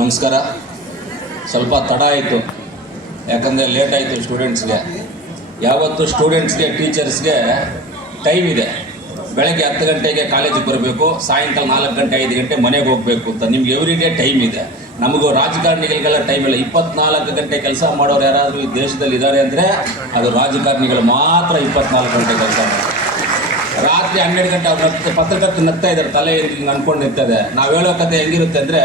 ನಮಸ್ಕಾರ. ಸ್ವಲ್ಪ ತಡ ಆಯಿತು. ಯಾಕಂದರೆ ಲೇಟ್ ಆಯಿತು ಸ್ಟೂಡೆಂಟ್ಸ್ಗೆ ಯಾವತ್ತು ಸ್ಟೂಡೆಂಟ್ಸ್ಗೆ ಟೀಚರ್ಸ್ಗೆ ಟೈಮ್ ಇದೆ. ಬೆಳಗ್ಗೆ ಹತ್ತು ಗಂಟೆಗೆ ಕಾಲೇಜಿಗೆ ಬರಬೇಕು, ಸಾಯಂಕಾಲ ನಾಲ್ಕು ಗಂಟೆ, ಐದು ಗಂಟೆ ಮನೆಗೆ ಹೋಗಬೇಕು ಅಂತ. ನಿಮ್ಗೆ ಎವ್ರಿ ಡೇ ಟೈಮ್ ಇದೆ. ನಮಗೂ ರಾಜಕಾರಣಿಗಳಿಗೆಲ್ಲ ಟೈಮ್ ಇಲ್ಲ. ಇಪ್ಪತ್ನಾಲ್ಕು ಗಂಟೆ ಕೆಲಸ ಮಾಡೋರು ಯಾರಾದರೂ ಈ ದೇಶದಲ್ಲಿ ಇದ್ದಾರೆ ಅಂದರೆ ಅದು ರಾಜಕಾರಣಿಗಳು ಮಾತ್ರ ಇಪ್ಪತ್ನಾಲ್ಕು ಗಂಟೆ ಕೆಲಸ ರಾತ್ರಿ ಹನ್ನೆರಡು ಗಂಟೆ ಅವ್ರು ಪತ್ರಕರ್ತ ನಗ್ತಾ ಇದ್ದಾರೆ. ತಲೆ ಅನ್ಕೊಂಡು ನಿಂತದೆ ನಾವು ಹೇಳೋ ಕತೆ ಹೆಂಗಿರುತ್ತೆ ಅಂದ್ರೆ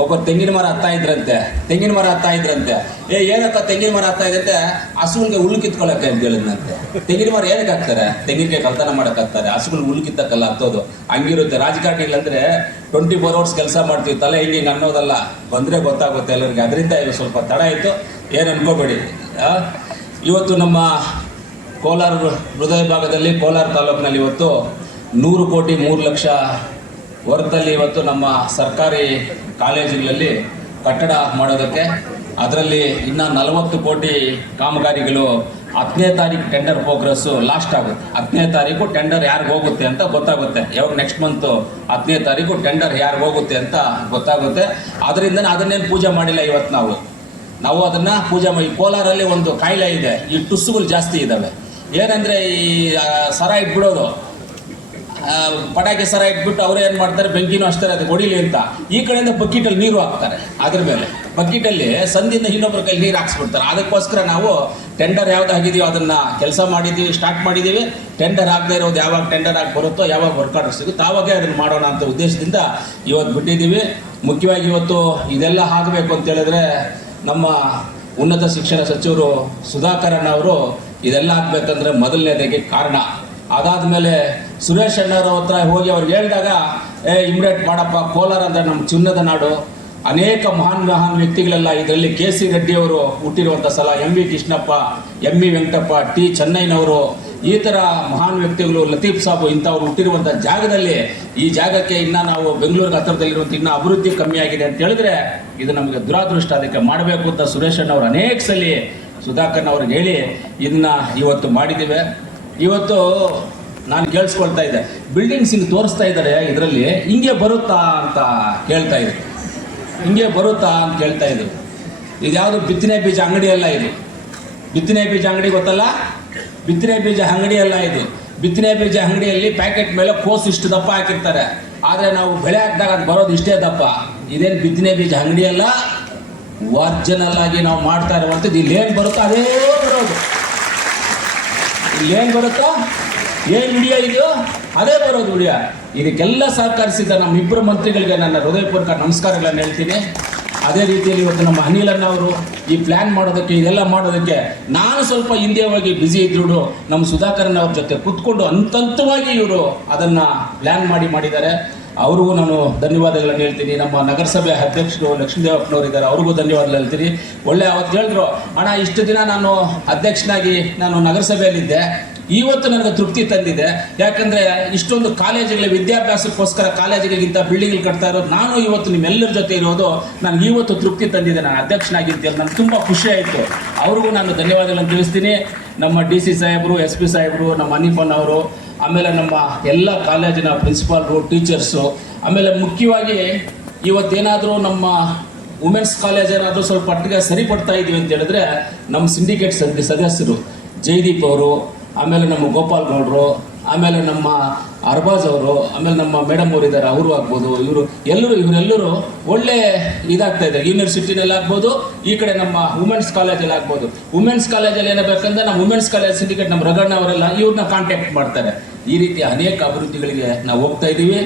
ಒಬ್ಬ ತೆಂಗಿನ ಮರ ಹತ್ತಾ ಇದ್ರಂತೆ, ತೆಂಗಿನ ಮರ ಹತ್ತಾ ಇದ್ರಂತೆ. ಏ ಏನಪ್ಪ ತೆಂಗಿನ ಮರ ಹತ್ತಾ ಇದಂತೆ ಹಸುಗಳಿಗೆ ಹುಲ್ಲು ಕಿತ್ಕೊಳಕ್ಕೆ ಅಂತ ಹೇಳಿದ್ನಂತೆ. ತೆಂಗಿನ ಮರ ಏನಕ್ಕೆ ಹಾಕ್ತಾರೆ? ತೆಂಗಿನಕಾಯಿ ಕಳ್ತನ ಮಾಡಕ್ ಹಾಕ್ತಾರೆ. ಹಸುಗಳು ಹುಲ್ಲು ಕಿತ್ತಕ್ಕಲ್ಲ ಹತ್ತೋದು ಹಂಗಿರುತ್ತೆ. ರಾಜಕಾರಣಿಗಳು ಅಂದ್ರೆ ಟ್ವೆಂಟಿ ಫೋರ್ ಅವರ್ಸ್ ಕೆಲಸ ಮಾಡ್ತೀವಿ. ತಲೆ ಹಿಂಗೆ ಹಿಂಗೆ ಅನ್ನೋದಲ್ಲ. ಬಂದ್ರೆ ಗೊತ್ತಾಗುತ್ತೆ ಎಲ್ಲರಿಗೆ. ಅದರಿಂದ ಇವ್ರು ಸ್ವಲ್ಪ ತಡ ಇತ್ತು ಏನು ಅನ್ಕೋಬೇಡಿ. ಇವತ್ತು ನಮ್ಮ ಕೋಲಾರ ಹೃದಯ ಭಾಗದಲ್ಲಿ ಕೋಲಾರ ತಾಲೂಕಿನಲ್ಲಿ ಇವತ್ತು ನೂರು ಕೋಟಿ ಮೂರು ಲಕ್ಷ ವರ್ಗದಲ್ಲಿ ಇವತ್ತು ನಮ್ಮ ಸರ್ಕಾರಿ ಕಾಲೇಜುಗಳಲ್ಲಿ ಕಟ್ಟಡ ಮಾಡೋದಕ್ಕೆ ಅದರಲ್ಲಿ ಇನ್ನು ನಲವತ್ತು ಕೋಟಿ ಕಾಮಗಾರಿಗಳು ಹತ್ತನೇ ತಾರೀಕು ಟೆಂಡರ್ ಪ್ರೋಗ್ರೆಸ್ಸು ಲಾಸ್ಟ್ ಆಗುತ್ತೆ. ಹತ್ತನೇ ತಾರೀಕು ಟೆಂಡರ್ ಯಾರಿಗೆ ಹೋಗುತ್ತೆ ಅಂತ ಗೊತ್ತಾಗುತ್ತೆ. ಯಾವಾಗ ನೆಕ್ಸ್ಟ್ ಮಂತು ಹತ್ತನೇ ತಾರೀಕು ಟೆಂಡರ್ ಯಾರಿಗೆ ಹೋಗುತ್ತೆ ಅಂತ ಗೊತ್ತಾಗುತ್ತೆ. ಅದರಿಂದ ಅದನ್ನೇನು ಪೂಜೆ ಮಾಡಿಲ್ಲ ಇವತ್ತು ನಾವು. ನಾವು ಅದನ್ನ ಪೂಜೆ ಮಾಡಿ ಕೋಲಾರಲ್ಲಿ ಒಂದು ಕಾಯಿಲೆ ಇದೆ. ಈ ಟುಸ್ಸುಗಳು ಜಾಸ್ತಿ ಇದ್ದಾವೆ ಏನಂದ್ರೆ ಈ ಸರ ಇಟ್ಬಿಡೋದು. ಪಟಾಕಿ ಸರ ಇಟ್ಬಿಟ್ಟು ಅವ್ರು ಏನು ಮಾಡ್ತಾರೆ? ಬೆಂಕಿನೂ ಹಚ್ತಾರೆ ಅದಕ್ಕೆ ಹೊಡಿಲಿ ಅಂತ. ಈ ಕಡೆಯಿಂದ ಬಕೆಟಲ್ಲಿ ನೀರು ಹಾಕ್ತಾರೆ. ಅದ್ರ ಮೇಲೆ ಬಕೆಟಲ್ಲಿ ಸಂದಿಂದ ಇನ್ನೊಬ್ಬರ ಕೈ ನೀರು ಹಾಕ್ಸ್ಬಿಡ್ತಾರೆ. ಅದಕ್ಕೋಸ್ಕರ ನಾವು ಟೆಂಡರ್ ಯಾವ್ದು ಆಗಿದೆಯೋ ಅದನ್ನ ಕೆಲಸ ಮಾಡಿದ್ದೀವಿ ಸ್ಟಾರ್ಟ್ ಮಾಡಿದ್ದೀವಿ ಟೆಂಡರ್ ಆಗದೆ ಇರೋದು ಯಾವಾಗ ಟೆಂಡರ್ ಆಗಿ ಬರುತ್ತೋ, ಯಾವಾಗ ವರ್ಕ್ ಸಿಗುತ್ತೋ ಆವಾಗೇ ಅದನ್ನು ಮಾಡೋಣ ಅಂತ ಉದ್ದೇಶದಿಂದ ಇವತ್ತು ಬಿಟ್ಟಿದ್ದೀವಿ ಮುಖ್ಯವಾಗಿ ಇವತ್ತು ಇದೆಲ್ಲ ಆಗಬೇಕು ಅಂತ ಹೇಳಿದ್ರೆ ನಮ್ಮ ಉನ್ನತ ಶಿಕ್ಷಣ ಸಚಿವರು ಸುಧಾಕರನ್ ಅವರು ಇದೆಲ್ಲ ಆಗ್ಬೇಕಂದ್ರೆ ಮೊದಲನೇದಾಗಿ ಕಾರಣ. ಅದಾದ್ಮೇಲೆ ಸುರೇಶ್ ಅಣ್ಣವ್ರ ಹತ್ರ ಹೋಗಿ ಅವ್ರಿಗೆ ಹೇಳಿದಾಗ, ಏ, ಇಮ್ರೇಟ್ ಮಾಡಪ್ಪ, ಕೋಲಾರ ಅಂದರೆ ನಮ್ಮ ಚಿನ್ನದ ನಾಡು. ಅನೇಕ ಮಹಾನ್ ಮಹಾನ್ ವ್ಯಕ್ತಿಗಳೆಲ್ಲ ಇದರಲ್ಲಿ ಕೆ ಸಿ ರೆಡ್ಡಿ ಅವರು ಹುಟ್ಟಿರುವಂಥ ಸಲ, M V Krishnappa, M V Venkatappa, T ಚೆನ್ನೈನವರು ಈ ಥರ ಮಹಾನ್ ವ್ಯಕ್ತಿಗಳು ಲತೀಫ್ ಸಾಬು ಇಂಥವ್ರು ಹುಟ್ಟಿರುವಂಥ ಜಾಗದಲ್ಲಿ, ಈ ಜಾಗಕ್ಕೆ ಇನ್ನ ನಾವು ಬೆಂಗಳೂರಿಗೆ ಹತ್ತಿರದಲ್ಲಿರುವಂಥ ಇನ್ನ ಅಭಿವೃದ್ಧಿ ಕಮ್ಮಿ ಆಗಿದೆ ಅಂತ ಹೇಳಿದ್ರೆ, ಇದು ನಮಗೆ ದುರಾದೃಷ್ಟ. ಅದಕ್ಕೆ ಮಾಡಬೇಕು ಅಂತ ಸುರೇಶ್ ಅಣ್ಣವ್ರು ಅನೇಕ ಸಲ ಸುಧಾಕರ್ ಅವ್ರಿಗೆ ಹೇಳಿ, ಇದನ್ನ ಇವತ್ತು ಮಾಡಿದ್ದೇವೆ. ಇವತ್ತು ನಾನು ಕೇಳಿಸ್ಕೊಳ್ತಾ ಇದ್ದೆ. ಬಿಲ್ಡಿಂಗ್ಸ್ ಹಿಂಗೆ ತೋರಿಸ್ತಾ ಇದ್ದಾರೆ ಇದರಲ್ಲಿ, ಹಿಂಗೆ ಬರುತ್ತಾ ಅಂತ ಕೇಳ್ತಾ ಇದ್ರು ಹಿಂಗೆ ಬರುತ್ತಾ ಅಂತ ಕೇಳ್ತಾ ಇದ್ರು ಇದು ಯಾವುದು ಬಿತ್ತನೆ ಬೀಜ ಅಂಗಡಿ ಅಲ್ಲ ಇದು? ಬಿತ್ತನೆ ಬೀಜ ಅಂಗಡಿ ಗೊತ್ತಲ್ಲ? ಬಿತ್ತನೆ ಬೀಜ ಅಂಗಡಿ ಅಲ್ಲ ಇದು. ಬಿತ್ತನೆ ಬೀಜ ಅಂಗಡಿಯಲ್ಲಿ ಪ್ಯಾಕೆಟ್ ಮೇಲೆ ಕೋಸು ಇಷ್ಟು ದಪ್ಪ ಹಾಕಿರ್ತಾರೆ. ಆದರೆ ನಾವು ಬೆಳೆ ಹಾಕಿದಾಗ ಅದು ಬರೋದು ಇಷ್ಟೇ ದಪ್ಪ. ಇದೇನು ಬಿತ್ತನೆ ಬೀಜ ಅಂಗಡಿ ಅಲ್ಲ? ಒರಿಜಿನಲ್ ಆಗಿ ನಾವು ಮಾಡ್ತಾ ಇರುವಂಥದ್ದು ಇಲ್ಲಿ ಏನು ಬರುತ್ತೋ ಅದೇ ಬರೋದು. ಏನು ಬರುತ್ತಾ? ಏನು ವಿಡಿಯೋ ಇದೆಯೋ, ಅದೇ ಬರೋದು ವಿಡಿಯೋ. ಇದಕ್ಕೆಲ್ಲ ಸಹಕರಿಸಿದ ನಮ್ಮ ಇಬ್ಬರು ಮಂತ್ರಿಗಳಿಗೆ ನನ್ನ ಹೃದಯಪೂರ್ವಕ ನಮಸ್ಕಾರಗಳನ್ನು ಹೇಳ್ತೀನಿ. ಅದೇ ರೀತಿಯಲ್ಲಿ ಇವತ್ತು ನಮ್ಮ ಅನಿಲನ್ನ ಅವರು ಈ ಪ್ಲ್ಯಾನ್ ಮಾಡೋದಕ್ಕೆ, ಇದೆಲ್ಲ ಮಾಡೋದಕ್ಕೆ ನಾನು ಸ್ವಲ್ಪ ಹಿಂದೆ ಹೋಗಿ ಬ್ಯುಸಿ ಇದ್ರು ನಮ್ಮ ಸುಧಾಕರನ್ ಅವ್ರ ಜೊತೆ ಕೂತ್ಕೊಂಡು ಅಂತಂತವಾಗಿ ಇವರು ಅದನ್ನು ಪ್ಲ್ಯಾನ್ ಮಾಡಿ ಮಾಡಿದ್ದಾರೆ. ಅವ್ರಿಗೂ ನಾನು ಧನ್ಯವಾದಗಳನ್ನು ಹೇಳ್ತೀನಿ. ನಮ್ಮ ನಗರಸಭೆ ಅಧ್ಯಕ್ಷರು ಲಕ್ಷ್ಮೀದೇವಪ್ಪನವರು ಇದ್ದಾರೆ, ಅವ್ರಿಗೂ ಧನ್ಯವಾದ ಹೇಳ್ತೀನಿ. ಒಳ್ಳೆ ಅವತ್ತು ಹೇಳಿದ್ರು ಅಣ್ಣ, ಇಷ್ಟು ದಿನ ನಾನು ಅಧ್ಯಕ್ಷನಾಗಿ ನಾನು ನಗರಸಭೆಯಲ್ಲಿದ್ದೆ. ಇವತ್ತು ನನಗೆ ತೃಪ್ತಿ ತಂದಿದೆ. ಯಾಕಂದ್ರೆ ಇಷ್ಟೊಂದು ಕಾಲೇಜುಗಳ ವಿದ್ಯಾಭ್ಯಾಸಕ್ಕೋಸ್ಕರ ಕಾಲೇಜುಗಳಿಗಿಂತ ಬಿಲ್ಡಿಂಗ್ ಕಟ್ತಾ ಇರೋದು, ನಾನು ಇವತ್ತು ನಿಮ್ಮೆಲ್ಲರ ಜೊತೆ ಇರೋದು ನನಗೆ ಇವತ್ತು ತೃಪ್ತಿ ತಂದಿದೆ. ನಾನು ಅಧ್ಯಕ್ಷನಾಗಿದ್ದೇನೆ ನನಗೆ ತುಂಬ ಖುಷಿ ಆಯಿತು. ಅವ್ರಿಗೂ ನಾನು ಧನ್ಯವಾದಗಳನ್ನು ತಿಳಿಸ್ತೀನಿ. ನಮ್ಮ ಡಿ ಸಿ ಸಾಹೇಬರು, ಎಸ್ ಪಿ ಸಾಹೇಬರು, ನಮ್ಮ ಹನೀಫನ್ ಅವರು ಆಮೇಲೆ ನಮ್ಮ ಎಲ್ಲ ಕಾಲೇಜಿನ ಪ್ರಿನ್ಸಿಪಾಲ್ರು ಟೀಚರ್ಸು ಆಮೇಲೆ ಮುಖ್ಯವಾಗಿ ಇವತ್ತೇನಾದರೂ ನಮ್ಮ ವುಮೆನ್ಸ್ ಕಾಲೇಜ್ ಏನಾದರೂ ಸ್ವಲ್ಪ ಮಟ್ಟಿಗೆ ಸರಿಪಡ್ತಾ ಇದೀವಿ ಅಂತ ಹೇಳಿದ್ರೆ ನಮ್ಮ ಸಿಂಡಿಕೇಟ್ ಸದ್, ಸದಸ್ಯರು ಜಯದೀಪ್ ಅವರು, ಆಮೇಲೆ ನಮ್ಮ ಗೋಪಾಲ್ ಗೌಡ್ರು, ಆಮೇಲೆ ನಮ್ಮ ಅರ್ಬಾಜ್ ಅವರು, ಆಮೇಲೆ ನಮ್ಮ ಮೇಡಮ್ ಅವರು ಇದ್ದಾರೆ, ಅವರು ಆಗ್ಬೋದು, ಇವರು ಎಲ್ಲರೂ, ಇವರೆಲ್ಲರೂ ಒಳ್ಳೆ ಇದಾಗ್ತಾ ಇದೆ ಯೂನಿವರ್ಸಿಟಿನಲ್ಲಿ ಆಗ್ಬೋದು, ಈ ಕಡೆ ನಮ್ಮ ವುಮೆನ್ಸ್ ಕಾಲೇಜಲ್ಲಿ ಆಗ್ಬೋದು. ವುಮೆನ್ಸ್ ಕಾಲೇಜಲ್ಲಿ ಏನಾಗಬೇಕಂದ್ರೆ ನಮ್ಮ ವುಮೆನ್ಸ್ ಕಾಲೇಜ್ ಸಿಂಡಿಕೇಟ್ ನಮ್ಮ ರಗಣ್ಣ ಅವರೆಲ್ಲ ಇವ್ರನ್ನ ಕಾಂಟ್ಯಾಕ್ಟ್ ಮಾಡ್ತಾರೆ. ಈ ರೀತಿ ಅನೇಕ ಅಭಿವೃದ್ಧಿಗಳಿಗೆ ನಾವು ಹೋಗ್ತಾ ಇದ್ದೀವಿ.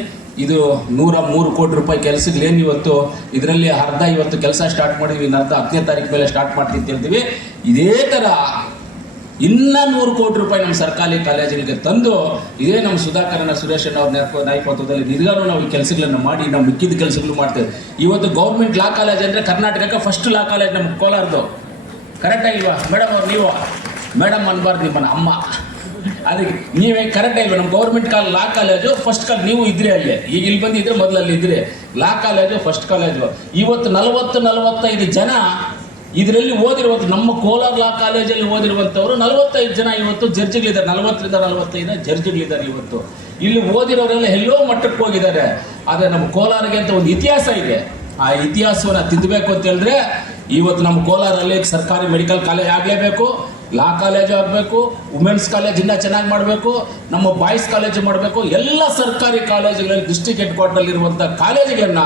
ಇದು ನೂರ ಮೂರು ಕೋಟಿ ರೂಪಾಯಿ ಕೆಲಸಗಳೇನು ಇವತ್ತು? ಇದರಲ್ಲಿ ಅರ್ಧ ಇವತ್ತು ಕೆಲಸ ಸ್ಟಾರ್ಟ್ ಮಾಡಿದ್ವಿ ಅರ್ಧ ಹತ್ತನೇ ತಾರೀಕು ಮೇಲೆ ಸ್ಟಾರ್ಟ್ ಮಾಡ್ತೀವಿ ಅಂತ ಹೇಳ್ತೀವಿ. ಇದೇ ಥರ ಇನ್ನ ನೂರು ಕೋಟಿ ರೂಪಾಯಿ ನಮ್ಮ ಸರ್ಕಾರಿ ಕಾಲೇಜುಗಳಿಗೆ ತಂದು, ಇದೇ ನಮ್ಮ ಸುಧಾಕರನ ಸುರೇಶನ್ ಅವ್ರ ನೇತೃತ್ವ ನಾಯಕತ್ವದಲ್ಲಿ ನಿಜವಾಗ್ಲೂ ನಾವು ಈ ಕೆಲಸಗಳನ್ನು ಮಾಡಿ, ನಾವು ಮಿಕ್ಕಿದ ಕೆಲಸಗಳು ಮಾಡ್ತೇವೆ. ಇವತ್ತು ಗೌರ್ಮೆಂಟ್ ಲಾ ಕಾಲೇಜ್ ಅಂದರೆ ಕರ್ನಾಟಕಕ್ಕೆ ಫಸ್ಟ್ ಲಾ ಕಾಲೇಜ್ ನಮ್ಮ ಕೋಲಾರದು ಕರೆಕ್ಟ್ ಆಗಿಲ್ವಾ ಮೇಡಮ್ ಅವ್ರು ನೀವು? ಮೇಡಮ್ ಅನ್ಬಾರ್ದು ನಿಮ್ಮನ್ನ, ಅಮ್ಮ. ಅದಕ್ಕೆ ನೀವೇ ಕರೆಕ್ಟ್ ಆಗಿಲ್ವಾ ನಮ್ಮ ಗೌರ್ಮೆಂಟ್ ಕಾಲ್ ಲಾ ಕಾಲೇಜು ಫಸ್ಟ್ ಕಾಲ್ ನೀವು ಇದ್ರಿ ಅಲ್ಲಿ. ಈಗ ಇಲ್ಲಿ ಬಂದಿದ್ರೆ ಮೊದಲು ಅಲ್ಲಿ ಇದ್ರಿ. ಲಾ ಕಾಲೇಜು ಫಸ್ಟ್ ಕಾಲೇಜು ಇವತ್ತು ನಲವತ್ತು, ನಲವತ್ತೈದು ಜನ ಇದರಲ್ಲಿ ಓದಿರುವಂಥ ನಮ್ಮ ಕೋಲಾರ ಲಾ ಕಾಲೇಜಲ್ಲಿ ಓದಿರುವಂಥವ್ರು ನಲವತ್ತೈದು ಜನ ಇವತ್ತು ಜಡ್ಜ್ಗಳಿದ್ದಾರೆ. ನಲವತ್ತರಿಂದ ನಲವತ್ತೈದು ಜಡ್ಜ್ಗಳಿದ್ದಾರೆ ಇವತ್ತು. ಇಲ್ಲಿ ಓದಿರೋರೆಲ್ಲ ಎಲ್ಲೋ ಮಟ್ಟಕ್ಕೆ ಹೋಗಿದ್ದಾರೆ. ಆದರೆ ನಮ್ಮ ಕೋಲಾರಿಗೆ ಅಂತ ಒಂದು ಇತಿಹಾಸ ಇದೆ. ಆ ಇತಿಹಾಸವನ್ನು ತಿದ್ದಬೇಕು ಅಂತ ಹೇಳಿದ್ರೆ, ಇವತ್ತು ನಮ್ಮ ಕೋಲಾರಲ್ಲಿ ಸರ್ಕಾರಿ ಮೆಡಿಕಲ್ ಕಾಲೇಜ್ ಆಗಲೇಬೇಕು. ಲಾ ಕಾಲೇಜು ಆಗಬೇಕು ವುಮೆನ್ಸ್ ಕಾಲೇಜ್ ಇನ್ನೂ ಚೆನ್ನಾಗಿ ಮಾಡಬೇಕು, ನಮ್ಮ ಬಾಯ್ಸ್ ಕಾಲೇಜ್ ಮಾಡಬೇಕು, ಎಲ್ಲ ಸರ್ಕಾರಿ ಕಾಲೇಜುಗಳಲ್ಲಿ ಡಿಸ್ಟ್ರಿಕ್ಟ್ ಹೆಡ್ ಕಾಲೇಜಿಗೆ ಕಾಲೇಜುಗಳನ್ನ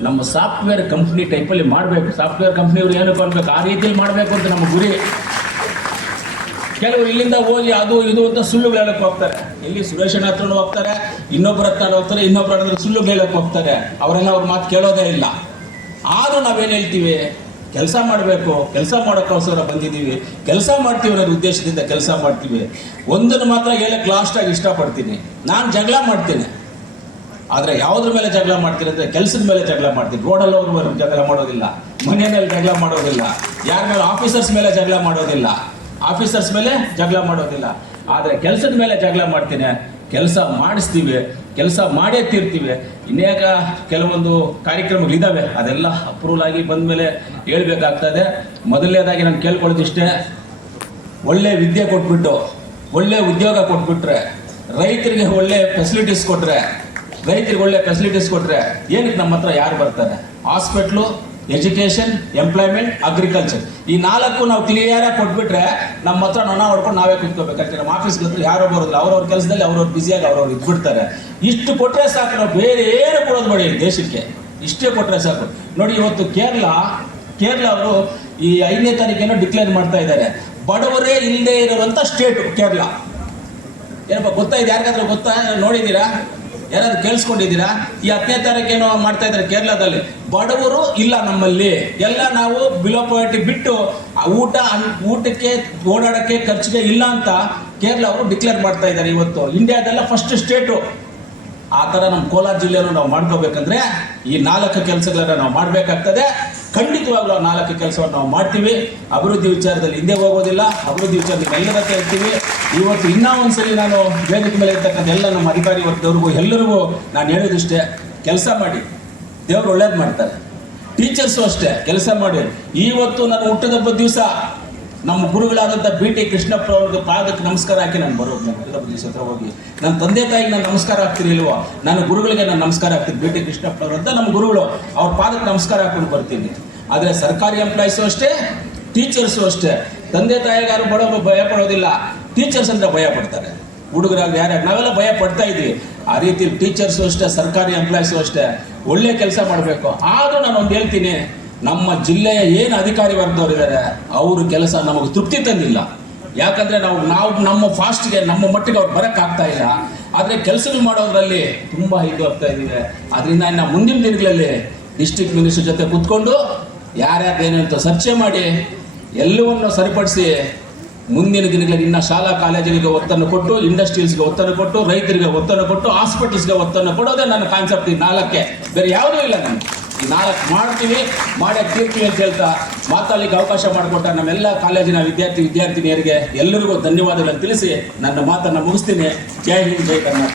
ನಮ್ಮ ಸಾಫ್ಟ್ವೇರ್ ಕಂಪ್ನಿ ಟೈಪಲ್ಲಿ ಮಾಡಬೇಕು. ಸಾಫ್ಟ್ವೇರ್ ಕಂಪ್ನಿಯವರು ಏನಕ್ಕೆ ಅನ್ಬೇಕು? ಆ ರೀತಿಯಲ್ಲಿ ಮಾಡಬೇಕು ಅಂತ ನಮ್ಮ ಗುರಿ. ಕೆಲವರು ಇಲ್ಲಿಂದ ಹೋಗಿ ಅದು, ಇದು ಅಂತ ಸುಳ್ಳುಗಳು ಹೇಳಕ್ಕೆ ಹೋಗ್ತಾರೆ. ಇಲ್ಲಿ ಸುರೇಶನ ಹತ್ರನೂ ಹೋಗ್ತಾರೆ ಇನ್ನೊಬ್ಬರ ಹತ್ರ ಹೋಗ್ತಾರೆ ಇನ್ನೊಬ್ಬರ ಹತ್ರ ಸುಳ್ಳು ಹೇಳಕ್ಕೆ ಹೋಗ್ತಾರೆ. ಅವರೆಲ್ಲ ಅವ್ರ ಮಾತು ಕೇಳೋದೇ ಇಲ್ಲ. ಆದರೂ ನಾವೇನು ಹೇಳ್ತೀವಿ? ಕೆಲಸ ಮಾಡಬೇಕು, ಕೆಲಸ ಮಾಡೋಕ್ಕೋಸ್ಕರ ಬಂದಿದ್ದೀವಿ. ಕೆಲಸ ಮಾಡ್ತೀವಿ ಅನ್ನೋ ಉದ್ದೇಶದಿಂದ ಕೆಲಸ ಮಾಡ್ತೀವಿ. ಒಂದನ್ನು ಮಾತ್ರ ಹೇಳಕ್ಕೆ ಲಾಸ್ಟಾಗಿ ಇಷ್ಟಪಡ್ತೀನಿ. ನಾನು ಜಗಳ ಮಾಡ್ತೀನಿ. ಆದರೆ ಯಾವುದ್ರ ಮೇಲೆ ಜಗಳ ಮಾಡ್ತೀನಿ ಅಂದರೆ ಕೆಲಸದ ಮೇಲೆ ಜಗಳ ಮಾಡ್ತೀನಿ. ರೋಡಲ್ಲಿ ಮೇಲೆ ಜಗಳ ಮಾಡೋದಿಲ್ಲ. ಮನೆ ಮೇಲೆ ಜಗಳ ಮಾಡೋದಿಲ್ಲ. ಯಾರ ಮೇಲೆ? ಆಫೀಸರ್ಸ್ ಮೇಲೆ ಜಗಳ ಮಾಡೋದಿಲ್ಲ. ಆಫೀಸರ್ಸ್ ಮೇಲೆ ಜಗಳ ಮಾಡೋದಿಲ್ಲ. ಆದರೆ ಕೆಲಸದ ಮೇಲೆ ಜಗಳ ಮಾಡ್ತೀನಿ. ಕೆಲಸ ಮಾಡಿಸ್ತೀವಿ. ಕೆಲಸ ಮಾಡೇ ತೀರ್ತೀವಿ. ಇನ್ನೇಕ ಕೆಲವೊಂದು ಕಾರ್ಯಕ್ರಮಗಳಿದ್ದಾವೆ ಅದೆಲ್ಲ ಅಪ್ರೂವಲ್ ಆಗಿ ಬಂದ ಮೇಲೆ ಹೇಳ್ಬೇಕಾಗ್ತದೆ. ಮೊದಲನೇದಾಗಿ ನಾನು ಕೇಳ್ಕೊಳ್ಳೋದಿಷ್ಟೇ ಒಳ್ಳೆ ವಿದ್ಯೆ ಕೊಟ್ಬಿಟ್ಟು, ಒಳ್ಳೆ ಉದ್ಯೋಗ ಕೊಟ್ಬಿಟ್ರೆ, ರೈತರಿಗೆ ಒಳ್ಳೆ ಫೆಸಿಲಿಟೀಸ್ ಕೊಟ್ಟರೆ ರೈತರಿಗೆ ಒಳ್ಳೆ ಫೆಸಿಲಿಟೀಸ್ ಕೊಟ್ಟರೆ ಏನಕ್ಕೆ ನಮ್ಮ ಹತ್ರ ಯಾರು ಬರ್ತಾರೆ? ಹಾಸ್ಪಿಟ್ಲು ಎಜುಕೇಶನ್ ಎಂಪ್ಲಾಯ್ಮೆಂಟ್ ಅಗ್ರಿಕಲ್ಚರ್ ಈ ನಾಲ್ಕು ನಾವು ಕ್ಲಿಯರ್ ಆಗಿ ಕೊಟ್ಬಿಟ್ರೆ ನಮ್ಮ ಹತ್ರ ನೊಣ ಹೊಡ್ಕೊಂಡು ನಾವೇ ಕುತ್ಕೋಬೇಕಾಗ್ತದೆ. ನಮ್ಮ ಆಫೀಸ್ಗೆ ಹತ್ರ ಯಾರೋ ಬರೋದಿಲ್ಲ. ಅವ್ರವ್ರ ಕೆಲಸದಲ್ಲಿ ಅವ್ರವ್ರು ಬ್ಯುಸಿಯಾಗಿ ಅವ್ರವ್ರು ಇದ್ಬಿಡ್ತಾರೆ. ಇಷ್ಟು ಕೊಟ್ಟರೆ ಸಾಕು, ನಾವು ಬೇರೆ ಏನು ಕೊಡೋದು ಬೇಡ ದೇಶಕ್ಕೆ. ಇಷ್ಟೇ ಕೊಟ್ಟರೆ ಸಾಕು. ನೋಡಿ, ಇವತ್ತು ಕೇರಳ ಕೇರಳ ಅವರು ಈ ಐದನೇ ತಾರೀಕೇನೋ ಡಿಕ್ಲೇರ್ ಮಾಡ್ತಾ ಇದ್ದಾರೆ. ಬಡವರೇ ಇಲ್ಲದೆ ಇರುವಂತ ಸ್ಟೇಟ್ ಕೇರಳ. ಏನಪ್ಪ ಗೊತ್ತಾಯ್ತು ಯಾರಿಗಾದ್ರೂ ಗೊತ್ತಾ? ನೋಡಿದ್ದೀರಾ? ಯಾರಾದ್ರೂ ಕೇಳಿಸ್ಕೊಂಡಿದ್ದೀರಾ? ಈ ಹತ್ತನೇ ತಾರೀಕೇನೋ ಮಾಡ್ತಾ ಇದ್ದಾರೆ ಕೇರಳದಲ್ಲಿ. ಬಡವರು ಇಲ್ಲ ನಮ್ಮಲ್ಲಿ. ಎಲ್ಲ ನಾವು ಬಿಲೋ ಪಾವರ್ಟಿ ಬಿಟ್ಟು ಊಟ ಊಟಕ್ಕೆ, ಓಡಾಡಕ್ಕೆ ಖರ್ಚಿಗೆ ಇಲ್ಲ ಅಂತ ಕೇರಳ ಅವರು ಡಿಕ್ಲೇರ್ ಮಾಡ್ತಾ ಇದ್ದಾರೆ ಇವತ್ತು. ಇಂಡಿಯಾದೆಲ್ಲ ಫಸ್ಟ್ ಸ್ಟೇಟು ಆ ಥರ ನಮ್ಮ ಕೋಲಾರ ಜಿಲ್ಲೆಯನ್ನು ನಾವು ಮಾಡ್ಕೋಬೇಕಂದ್ರೆ ಈ ನಾಲ್ಕು ಕೆಲಸಗಳನ್ನ ನಾವು ಮಾಡಬೇಕಾಗ್ತದೆ. ಖಂಡಿತವಾಗ್ಲೂ ನಾಲ್ಕು ಕೆಲಸವನ್ನು ನಾವು ಮಾಡ್ತೀವಿ. ಅಭಿವೃದ್ಧಿ ವಿಚಾರದಲ್ಲಿ ಹಿಂದೆ ಹೋಗೋದಿಲ್ಲ. ಅಭಿವೃದ್ಧಿ ವಿಚಾರದಲ್ಲಿ ಎಲ್ಲರ ಹತ್ರ ಇರ್ತೀವಿ. ಇವತ್ತು ಇನ್ನೂ ಒಂದ್ಸಲಿ ನಾನು ವೇದಿಕೆ ಮೇಲೆ ಇರ್ತಕ್ಕಂಥ ಎಲ್ಲ ನಮ್ಮ ಅಧಿಕಾರಿ ವರ್ಗದವ್ರಿಗೂ ಎಲ್ಲರಿಗೂ ನಾನು ಹೇಳೋದಿಷ್ಟೇ, ಕೆಲಸ ಮಾಡಿ. ದೇವ್ರು ಒಳ್ಳೇದು ಮಾಡ್ತಾರೆ. ಟೀಚರ್ಸು ಅಷ್ಟೇ, ಕೆಲಸ ಮಾಡಿ. ಇವತ್ತು ನಾನು ಹುಟ್ಟಿದಬ್ಬದ ದಿವಸ ನಮ್ಮ ಗುರುಗಳಾದಂಥ ಬಿ ಟಿ ಕೃಷ್ಣಪ್ಪ ಅವ್ರಿಗೆ ಪಾದಕ್ಕೆ ನಮಸ್ಕಾರ ಹಾಕಿ ನಾನು ಬರೋದು. ಹುಟ್ಟಿದಬ್ಬದ ದಿವಸ ಹತ್ರ ಹೋಗಿ. ನನ್ನ ತಂದೆ ತಾಯಿಗೆ ನಾನು ನಮಸ್ಕಾರ ಹಾಕ್ತೀನಿ ಇಲ್ವೋ? ನನ್ನ ಗುರುಗಳಿಗೆ ನಾನು ನಮಸ್ಕಾರ ಹಾಕ್ತೀನಿ. ಬಿ ಟಿ ಕೃಷ್ಣಪ್ಪ ಅವ್ರಂತ ನಮ್ಮ ಗುರುಗಳು ಅವ್ರ ಪಾದಕ್ಕೆ ನಮಸ್ಕಾರ ಹಾಕೊಂಡು ಬರ್ತೀನಿ. ಆದರೆ ಸರ್ಕಾರಿ ಎಂಪ್ಲಾಯೀಸು ಅಷ್ಟೇ ಟೀಚರ್ಸು ಅಷ್ಟೇ. ತಂದೆ ತಾಯಿಗಾರು ಬಡೋ ಭಯ ಪಡೋದಿಲ್ಲ. ಟೀಚರ್ಸ್ ಅಂದ್ರೆ ಭಯ ಪಡ್ತಾರೆ. ಹುಡುಗರಾಗ ಯಾರ್ಯಾರು, ನಾವೆಲ್ಲ ಭಯ ಪಡ್ತಾ ಇದ್ವಿ. ಆ ರೀತಿ ಟೀಚರ್ಸು ಅಷ್ಟೇ, ಸರ್ಕಾರಿ ಎಂಪ್ಲಾಯೀಸು ಅಷ್ಟೇ. ಒಳ್ಳೆ ಕೆಲಸ ಮಾಡಬೇಕು. ಆದರೂ ನಾನು ಒಂದು ಹೇಳ್ತೀನಿ, ನಮ್ಮ ಜಿಲ್ಲೆಯ ಏನು ಅಧಿಕಾರಿ ವರ್ಗದವರಿದ್ದಾರೆ ಅವರು ಕೆಲಸ ನಮಗೆ ತೃಪ್ತಿ ತಂದಿಲ್ಲ. ಯಾಕಂದ್ರೆ ನಾವು ನಾವು ನಮ್ಮ ಫಾಸ್ಟ್ಗೆ ನಮ್ಮ ಮಟ್ಟಿಗೆ ಅವ್ರು ಬರೋಕ್ಕಾಗ್ತಾ ಇಲ್ಲ. ಆದರೆ ಕೆಲಸಗಳು ಮಾಡೋದ್ರಲ್ಲಿ ತುಂಬ ಇದು ಆಗ್ತಾ ಇದ್ದೀವಿ ಅದರಿಂದ ಇನ್ನು ಮುಂದಿನ ದಿನಗಳಲ್ಲಿ ಡಿಸ್ಟಿಕ್ ಮಿನಿಸ್ಟರ್ ಜೊತೆ ಕೂತ್ಕೊಂಡು ಯಾರ್ಯಾರು ಏನಂತ ಚರ್ಚೆ ಮಾಡಿ, ಎಲ್ಲವನ್ನು ಸರಿಪಡಿಸಿ ಮುಂದಿನ ದಿನಗಳಲ್ಲಿ ಇನ್ನ ಶಾಲಾ ಕಾಲೇಜುಗಳಿಗೆ ಒತ್ತನ್ನು ಕೊಟ್ಟು, ಇಂಡಸ್ಟ್ರೀಸ್ಗೆ ಒತ್ತನ್ನು ಕೊಟ್ಟು, ರೈತರಿಗೆ ಒತ್ತನ್ನು ಕೊಟ್ಟು, ಹಾಸ್ಪಿಟಲ್ಸ್ಗೆ ಒತ್ತನ್ನು ಕೊಡೋದೇ ನನ್ನ ಕಾನ್ಸೆಪ್ಟ್ ಈ ನಾಲ್ಕೆ. ಬೇರೆ ಯಾವುದೂ ಇಲ್ಲ ನನಗೆ ಈ ನಾಲ್ಕು ಮಾಡ್ತೀವಿ, ಮಾಡೇ ತೀರ್ತೀವಿ ಅಂತ ಹೇಳ್ತಾ ಮಾತಾಡಲಿಕ್ಕೆ ಅವಕಾಶ ಮಾಡಿಕೊಟ್ಟ ನಮ್ಮೆಲ್ಲ ಕಾಲೇಜಿನ ವಿದ್ಯಾರ್ಥಿ, ವಿದ್ಯಾರ್ಥಿನಿಯರಿಗೆ ಎಲ್ಲರಿಗೂ ಧನ್ಯವಾದಗಳನ್ನು ತಿಳಿಸಿ ನನ್ನ ಮಾತನ್ನು ಮುಗಿಸ್ತೀನಿ. ಜೈ ಹಿಂದ್, ಜೈ ಕರ್ನಾಟಕ.